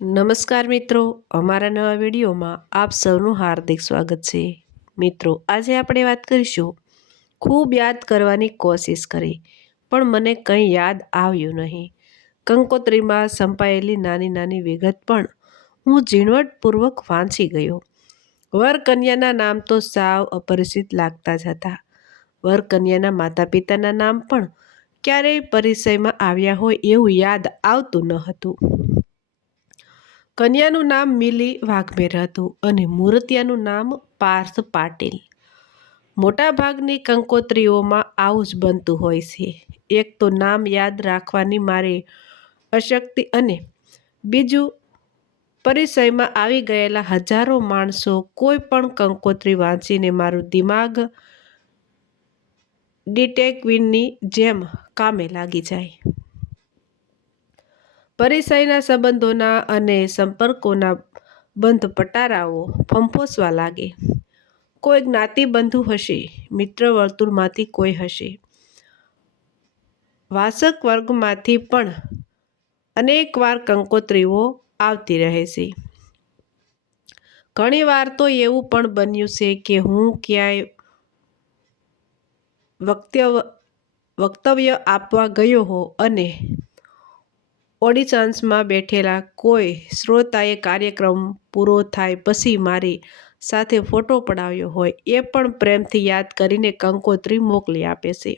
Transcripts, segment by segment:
નમસ્કાર મિત્રો, અમારા નવા વિડીયોમાં આપ સૌનું હાર્દિક સ્વાગત છે. મિત્રો, આજે આપણે વાત કરીશું ખૂબ યાદ કરવાની કોશિશ કરી, પણ મને કંઈ યાદ આવ્યું નહીં. કંકોત્રીમાં સંપાયેલી નાની નાની વિગત પણ હું ઝીણવટપૂર્વક વાંચી ગયો. વર કન્યાના નામ તો સાવ અપરિચિત લાગતા જ હતા. વર કન્યાના માતા પિતાના નામ પણ ક્યારેય પરિચયમાં આવ્યા હોય એવું યાદ આવતું ન હતું. કન્યાનું નામ મિલી વાઘમેર હતું અને મૂર્તિયાનું નામ પાર્થ પાટીલ. મોટાભાગની કંકોત્રીઓમાં આવું જ બનતું હોય છે. એક તો નામ યાદ રાખવાની મારી અશક્તિ અને બીજું પરિચયમાં આવી ગયેલા હજારો માણસો કોઈ પણ કંકોત્રી વાંચીને મારું દિમાગ ડિટેક્વિનની જેમ કામે લાગી જાય. પરિચયના સંબંધોના અને સંપર્કોના બંધ પટારાઓ ફંફોસવા લાગે. કોઈ જ્ઞાતિબંધુ હશે, મિત્ર વર્તુળમાંથી કોઈ હશે. વાસક વર્ગમાંથી પણ અનેકવાર કંકોત્રીઓ આવતી રહે છે. ઘણીવાર તો એવું પણ બન્યું છે કે હું ક્યાંય વક્તવ્ય વક્તવ્ય આપવા ગયો હો અને ઓડિશન્સમાં બેઠેલા કોઈ શ્રોતાએ કાર્યક્રમ પૂરો થાય પછી મારી સાથે ફોટો પડાવ્યો હોય એ પણ પ્રેમથી યાદ કરીને કંકોત્રી મોકલી આપે છે.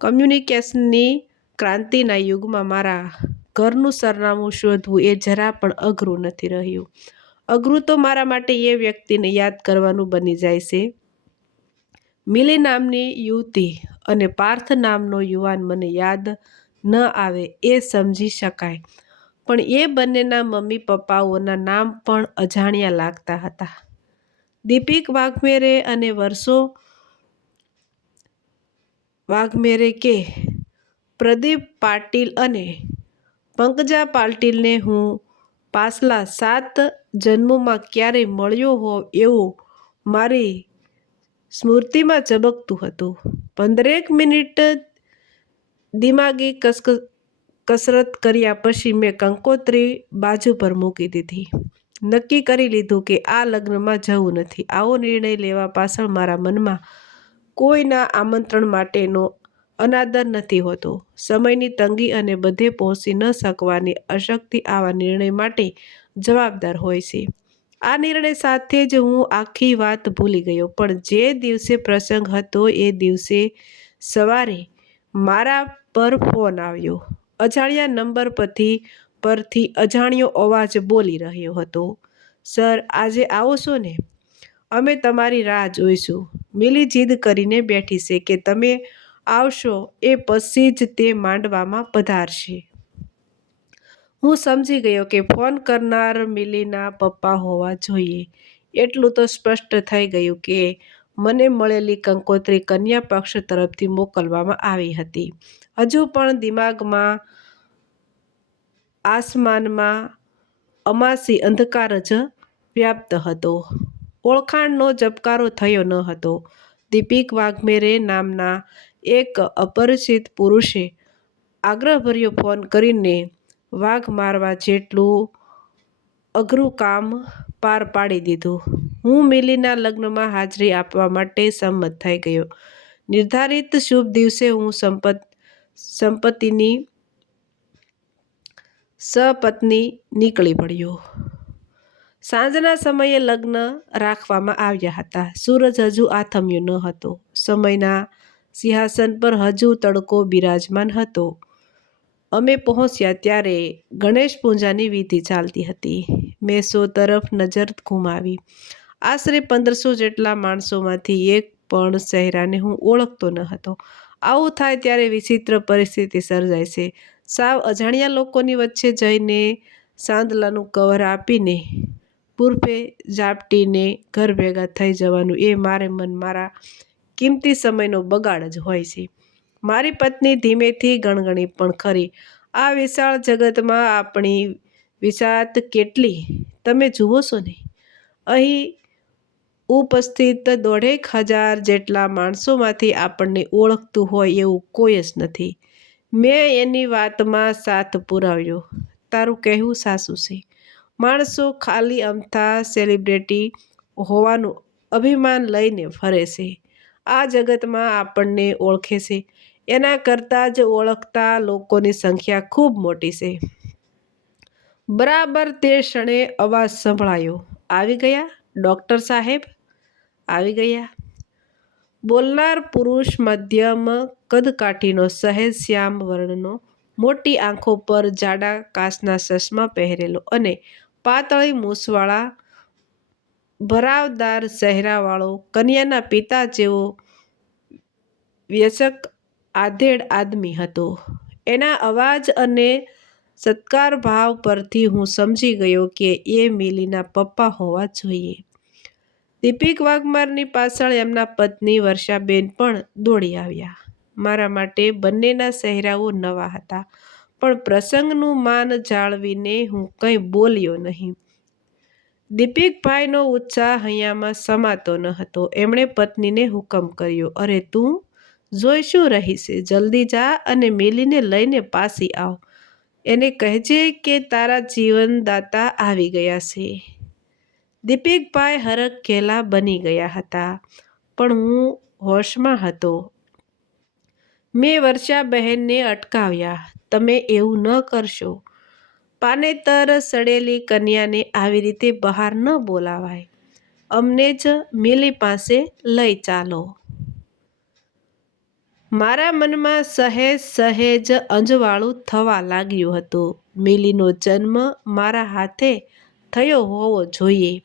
કમ્યુનિકેશનની ક્રાંતિના યુગમાં મારા ઘરનું સરનામું શોધવું એ જરા પણ અઘરું નથી રહ્યું. અઘરું તો મારા માટે એ વ્યક્તિને યાદ કરવાનું બની જાય છે. મિલી નામની યુવતી અને પાર્થ નામનો યુવાન મને યાદ ન આવે એ સમજી શકાય. પણ એ બંનેના મમ્મી પપ્પાઓના નામ પણ અજાણ્યા લાગતા હતા. દીપિક વાઘમેરે અને વર્ષો વાઘમેરે કે, પ્રદીપ પાટીલ અને પંકજા પાટીલને હું પાછલા સાત જન્મોમાં ક્યારેય મળ્યો હોવ એવું મારી સ્મૃતિમાં ચબકતું હતું. પંદરેક મિનિટ દિમાગી કસક, કસરત કર્યા પછી મેં કંકોત્રી બાજુ પર મૂકી દીધી. નક્કી કરી લીધું કે આ લગ્નમાં જવું નથી. આવો નિર્ણય લેવા પાછળ મારા મનમાં કોઈના આમંત્રણ માટેનો અનાદર નથી હોતો. સમયની તંગી અને બધે પહોંચી ન શકવાની અશક્તિ આવા નિર્ણય માટે જવાબદાર હોય છે. આ નિર્ણય સાથે જ હું આખી વાત ભૂલી ગયો. પણ જે દિવસે પ્રસંગ હતો એ દિવસે સવારે મારા પર ફોન આવ્યો. અજાણ્યા નંબર પરથી પરથી અજાણ્યો અવાજ બોલી રહ્યો હતો, સર, આજે આવો છો ને? અમે તમારી રાહ જોઈશું. મિલી જીદ કરીને બેઠી છે કે તમે આવશો એ પછી જ તે માંડવામાં પધારશે. હું સમજી ગયો કે ફોન કરનાર મિલીના પપ્પા હોવા જોઈએ. એટલું તો સ્પષ્ટ થઈ ગયું કે મને મળેલી કંકોત્રી કન્યા પક્ષ તરફથી મોકલવામાં આવી હતી. હજુ પણ દિમાગમાં, આસમાનમાં અમાસી અંધકાર જ વ્યાપ્ત હતો. ઓળખાણનો જબકારો થયો ન હતો. દીપિક વાઘમેરે નામના એક અપરિચિત પુરુષે આગ્રહભર્યો ફોન કરીને વાઘ મારવા જેટલું અઘરું કામ પાર પાડી દીધું. હું મિલીના લગ્નમાં હાજરી આપવા માટે સંમત થઈ ગયો. નિર્ધારિત શુભ દિવસે હું સંપત, સંપત્તિની સપત્ની નીકળી પડ્યો. સાંજના સમયે લગ્ન રાખવામાં આવ્યા હતા. સૂરજ હજુ આથમ્યો ન હતો. સમયના સિંહાસન પર હજુ તડકો બિરાજમાન હતો. અમે પહોંચ્યા ત્યારે ગણેશ પૂજાની વિધિ ચાલતી હતી. મેં સો તરફ નજર ઘુમાવી. આશરે પંદરસો જેટલા માણસોમાંથી એક પણ ચહેરાને હું ઓળખતો ન હતો. આવું થાય ત્યારે વિચિત્ર પરિસ્થિતિ સર્જાય છે. સાવ અજાણ્યા લોકોની વચ્ચે જઈને સાંદલાનું કવર આપીને પૂર્ફે ઝાપટીને ઘર ભેગા થઈ જવાનું એ મારે મન મારા કિંમતી સમયનો બગાડ જ હોય છે. મારી પત્ની ધીમેથી ગણગણી પણ ખરી. આ વિશાળ જગતમાં આપણી વિસાત કેટલી? તમે જુઓ છો ને? અહીં ઉપસ્થિત દોઢેક હજાર જેટલા માણસોમાંથી આપણને ઓળખતું હોય એવું કોઈ જ નથી. મેં એની વાતમાં સાથ પુરાવ્યો. તારું કહેવું સાસુ છે. માણસો ખાલી અમથા સેલિબ્રિટી હોવાનું અભિમાન લઈને ફરે છે. આ જગતમાં આપણને ઓળખે છે. એના કરતાં જ ઓળખતા લોકોની સંખ્યા ખૂબ મોટી છે. બરાબર તે ક્ષણે અવાજ સંભળાયો. આવી ગયા? ડૉક્ટર સાહેબ? આવી ગયા. બોલનાર પુરુષ મધ્યમ કદકાઠીનો સહેજ શ્યામ વર્ણનો, મોટી આંખો પર જાડા કાચના ચશ્મા પહેરેલો અને પાતળી મૂછવાળા ભરાવદાર ચહેરાવાળો કન્યાના પિતા જેવો વ્યસક, આધેડ આદમી હતો. એના અવાજ અને સત્કાર ભાવ પરથી હું સમજી ગયો કે એ મિલીના પપ્પા હોવા જોઈએ. દીપિક વાઘમારની પાછળ એમના પત્ની વર્ષાબેન પણ દોડી આવ્યા. મારા માટે બંનેના ચહેરાઓ નવા હતા, પણ પ્રસંગનું માન જાળવીને હું કંઈ બોલ્યો નહીં. દીપિકભાઈનો ઉત્સાહ અહીંયામાં સમાતો ન હતો. એમણે પત્નીને હુકમ કર્યો, અરે તું, જોઈ શું રહી છે જલ્દી જા અને મિલીને લઈને પાછી આવ. એને કહેજે કે તારા જીવનદાતા આવી ગયા છે. દીપિકભાઈ હરખઘેલા બની ગયા હતા. પણ હું હોશમાં હતો. મેં વર્ષા બહેનને અટકાવ્યા. તમે એવું ન કરશો. પાનેતર સડેલી કન્યાને આવી રીતે બહાર ન બોલાવાય. અમને જ મિલી પાસે લઈ ચાલો. મારા મનમાં સહેજ સહેજ અંજવાળું થવા લાગ્યું હતું. મિલીનો જન્મ મારા હાથે થયો હોવો જોઈએ.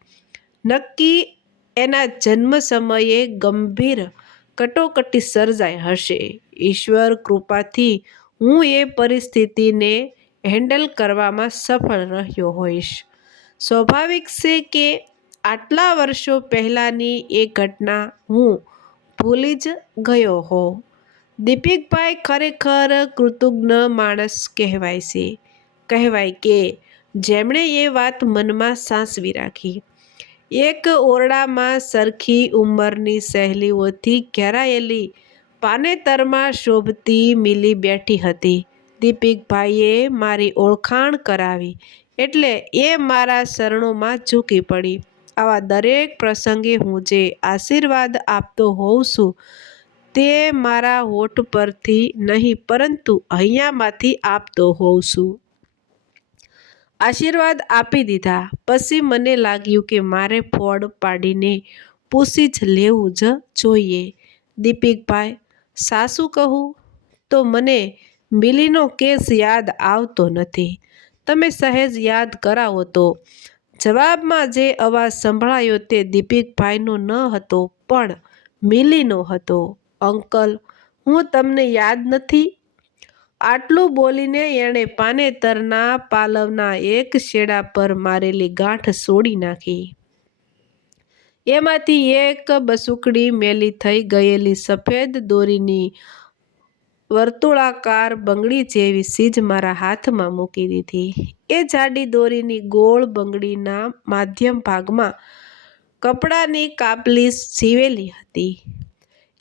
નક્કી એના જન્મ સમયે ગંભીર કટોકટી સર્જાઈ હશે. ઈશ્વર કૃપાથી હું એ પરિસ્થિતિને હેન્ડલ કરવામાં સફળ રહ્યો હોઈશ. સ્વાભાવિક છે કે આટલા વર્ષો પહેલાંની એ ઘટના હું ભૂલી જ ગયો હોઉં. દીપિકભાઈ ખરેખર કૃતજ્ઞ માણસ કહેવાય છે. કહેવાય કે જેમણે એ વાત મનમાં સાસવી રાખી. એક ઓરડામાં સરખી ઉંમરની સહેલીઓથી ઘેરાયેલી પાનેતરમાં શોભતી મિલી બેઠી હતી. દીપિકભાઈએ મારી ઓળખાણ કરાવી એટલે એ મારા શરણોમાં ઝૂકી પડી. આવા દરેક પ્રસંગે હું જે આશીર્વાદ આપતો હોઉં છું તે મારા હોઠ પરથી નહીં, પરંતુ અહીંયામાંથી આપતો હોઉં છું. આશીર્વાદ આપી દીધા. પછી મને લાગ્યું કે મારે ફોડ પાડીને પૂછી જ લેવું જ જોઈએ. દીપિકભાઈ, સાસુ કહું? તો મને મિલીનો કેસ યાદ આવતો નથી. તમે સહેજ યાદ કરાવો તો. જવાબમાં જે અવાજ સંભળાયો તે દીપિકભાઈનો ન હતો, પણ મિલીનો હતો. અંકલ, હું તમને યાદ નથી? આટલું બોલીને એણે પાનેતરના પાલવના એક શેડા પર મારેલી ગાંઠ સોડી નાખી. એમાંથી એક બસુકડી મેલી થઈ ગયેલી સફેદ દોરીની વર્તુળાકાર બંગડી જેવી સીજ મારા હાથમાં મૂકી દીધી. એ જાડી દોરીની ગોળ બંગડીના માધ્યમ ભાગમાં કપડાની કાપલી સીવેલી હતી.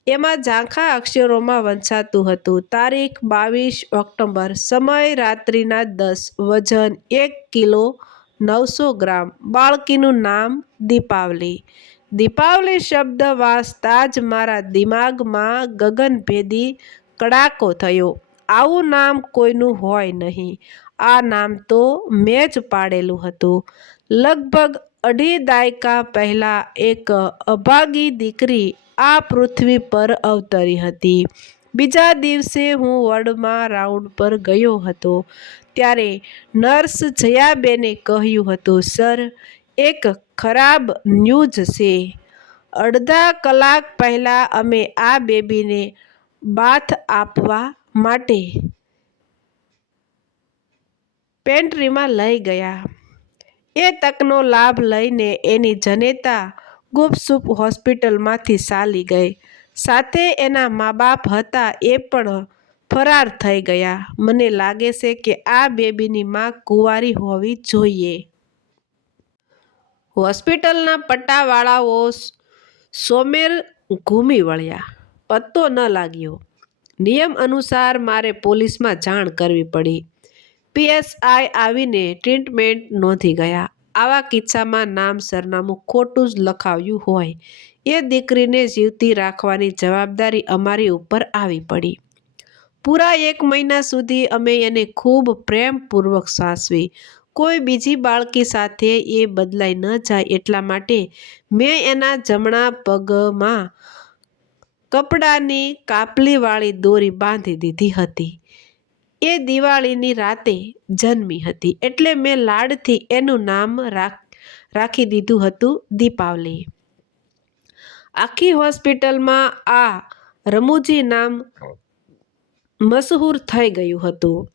એમાં ઝાંખા અક્ષરોમાં વંચાતું હતું. તારીખ બાવીસ ઓક્ટોબર, સમય રાત્રિના દસ, વજન એક કિલો નવસો ગ્રામ. બાળકીનું નામ દીપાવલી. દીપાવલી શબ્દ વાંચતા જ મારા દિમાગમાં ગગનભેદી કડાકો થયો. આવું નામ કોઈનું હોય નહીં. આ નામ તો મેં જ પાડેલું હતું. લગભગ અઢી દાયકા પહેલાં એક અભાગી દીકરી આ પૃથ્વી પર અવતરી હતી. બીજા દિવસે હું વર્ડમાં રાઉન્ડ પર ગયો હતો. ત્યારે નર્સ જયાબેને કહ્યું હતું, સર, એક ખરાબ ન્યૂઝ છે. અડધા કલાક પહેલાં અમે આ બેબીને બાથ આપવા માટે પેન્ટ્રીમાં લઈ ગયા. એ તકનો લાભ લઈને એની જનેતા ગુપસુપ હોસ્પિટલમાંથી ચાલી ગઈ. સાથે એના મા બાપ હતા એ પણ ફરાર થઈ ગયા. મને લાગે છે કે આ બેબીની માં કુંવારી હોવી જોઈએ. હોસ્પિટલના પટ્ટાવાળાઓ સોમેર ઘૂમી વળ્યા. પત્તો ન લાગ્યો. નિયમ અનુસાર મારે પોલીસમાં જાણ કરવી પડી. પીએસઆઈ આવીને ટ્રીટમેન્ટ નોંધી ગયા. આવા કિસ્સામાં નામ સરનામું ખોટું જ લખાવ્યું હોય. એ દીકરીને જીવતી રાખવાની જવાબદારી અમારી ઉપર આવી પડી. પૂરા એક મહિના સુધી અમે એને ખૂબ પ્રેમપૂર્વક સાસવી. કોઈ બીજી બાળકી સાથે એ બદલાઈ ન જાય એટલા માટે મેં એના જમણા પગમાં કપડાની કાપલીવાળી દોરી બાંધી દીધી હતી. એ દિવાળીની રાતે જન્મી હતી એટલે મેં લાડથી એનું નામ રાખી દીધું હતું દીપાવલી. આખી હોસ્પિટલમાં આ રમૂજી નામ મશહૂર થઈ ગયું હતું.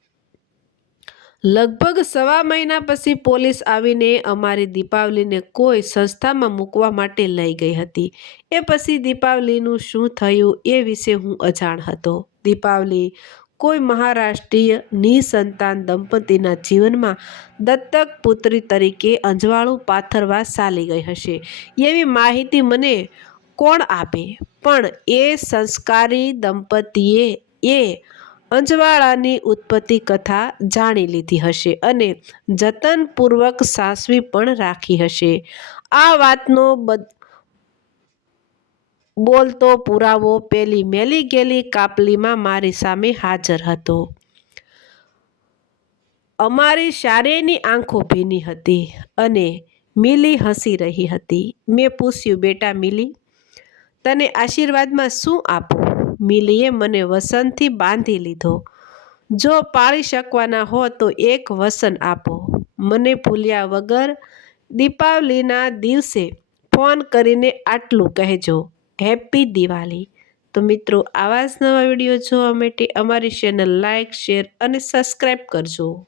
લગભગ સવા મહિના પછી પોલીસ આવીને અમારી દીપાવલીને કોઈ સંસ્થામાં મૂકવા માટે લઈ ગઈ હતી. એ પછી દીપાવલીનું શું થયું એ વિશે હું અજાણ હતો. દીપાવલી કોઈ મહારાષ્ટ્રીય નિસંતાન દંપતીના જીવનમાં દત્તક પુત્રી તરીકે અંજવાળું પાથરવા ચાલી ગઈ હશે. એવી માહિતી મને કોણ આપે? પણ એ સંસ્કારી દંપતીએ એ અંજવાળાની ઉત્પત્તિ કથા જાણી લીધી હશે અને જતનપૂર્વક સાસવી પણ રાખી હશે. આ વાતનો બોલતો, પુરાવો, પેલી મેલી ગેલી કાપલીમાં મારી સામે હાજર હતો. અમારી શારેની આંખો ભીની હતી અને મિલી હસી રહી હતી. મેં પૂછ્યું, બેટા મિલી, તને આશીર્વાદમાં શું આપું? મિલીએ મને વસનથી બાંધી લીધો. જો પાળી શકવાના હો, તો એક વસન આપો. મને ભૂલ્યા વગર દીપાવલીના દિવસે ફોન કરીને આટલું કહેજો. હેપ્પી દિવાળી. તો મિત્રો, આવા જ નવા વીડિયો જોવા માટે અમારી ચેનલ લાઇક શેર અને સબસ્ક્રાઈબ કરજો.